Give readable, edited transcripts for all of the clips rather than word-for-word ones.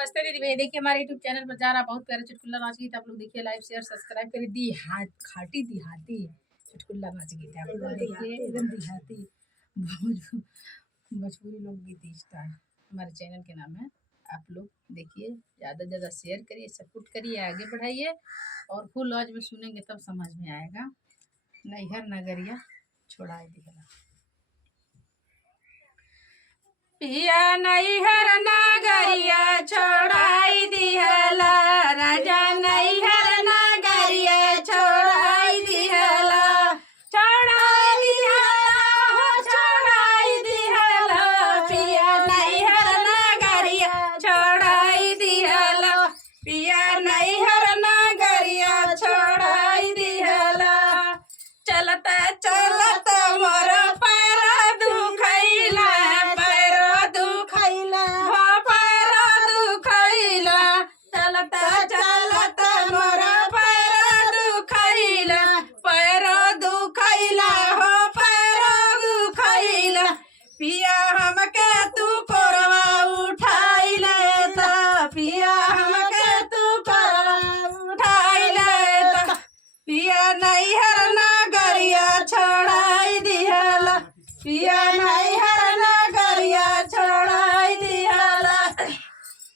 नमस्ते दीदी भैया, देखिए हमारे यूट्यूब चैनल पर जा रहा बहुत प्यारा चुटकुला नाच गीत। आप लोग देखिए, लाइक शेयर सब्सक्राइब करिए। खाटी दिहाती चुटकुला नाच गीत है, आप लोग देखिए, एकदम दिहाती भोजपुरी लोकगीत स्टार हमारे चैनल के नाम है। आप लोग देखिए, ज़्यादा से ज़्यादा शेयर करिए, सपोर्ट करिए, आगे बढ़ाइए और फुल आवाज में सुनेंगे तब समझ में आएगा। नैहर नगरिया छोड़ाई दिहला, पिया नैहर नगरिया छोड़ाई दिहला, राजा नैहर नगरिया छोड़ाई दिहला, छोड़ाई दिहला हो छोड़ाई दिहला, पिया नैहर नगरिया छोड़ाई दिहला, पिया नैहर नगरिया छोड़ाई दिहला। चलता चलता मोर पैर दुखैला, पैर दुखैला हो पैर दुखैला, चलता चलता मोर पैर दुखैला, पैर दुखैला हो पैर दुखैला, पिया हमके तू कोरवा उठाई लेता, पिया हमके तू कोरवा उठाई लेता, पिया नैहर नगरिया छोड़ाई दिहला, पिया नैहर नगरिया छोड़ाई दिहला,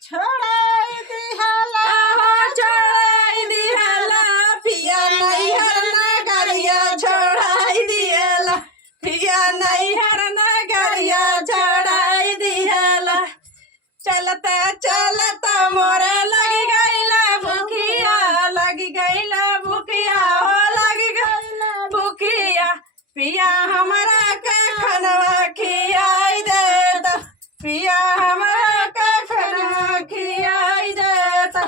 छोड़ाई दिहला हो छोड़ाई दिहला, पिया नैहर नगरिया छोड़ाई दिहला, पिया नैहर नगरिया छोड़ाई दिहला। चलता चलता मोरे लगी गईला भूखिया, लगी गईला भूखिया हो लगी गईला भूखिया, पिया हमरा के खनवा खियाई देता, पिया हमरा के खनवा खियाई देता,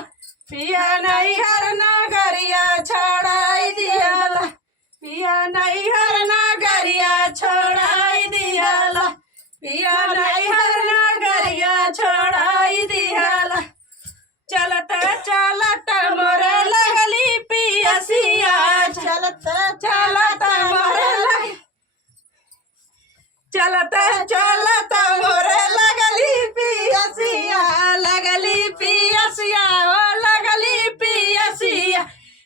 पिया नैहर नगरिया छोड़ाई दिहला, पिया नैहर नगरिया छोड़ाई दिहला, पिया नैहर नगरिया छोड़ाई दिहला। चलता चलता मोरे लगली पियसिया, चलता चलता मोरे लगी, चलता चलता मोरे लगली पियसिया, लगली पियसिया ओ लगली पियसिया,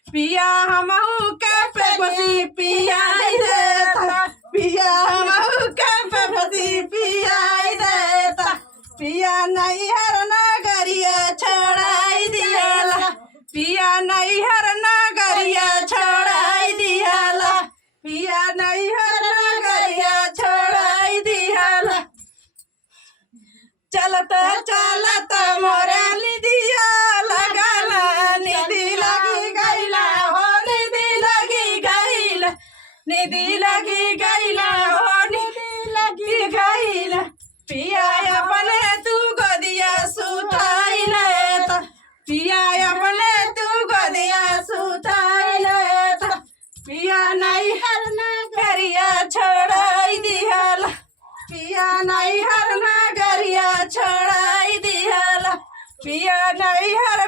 पिया हमहू के पेपसी पियाई देता, पिया हमहू के पेपसी पियाई देता, पिया नैहर नगरिया छोड़ाई दिहला, पिया नैहर नगरिया छोड़ाई दिहला, पिया नैहर नगरिया छोड़ाई दिहला। चलता चलता मोरे निदिया लगला, निधि लगी गईला हो निधि लगी गईला, निधि लगी गईला हो निधि लगी गईला, पिया अपने तू गोदिया सुताई लेता, पिया अपने तू गोदिया सुताई लेता, पिया नैहर नगरिया छोड़ाई दिहला, पिया नैहर नगरिया छोड़ाई दिहला, पिया नैहर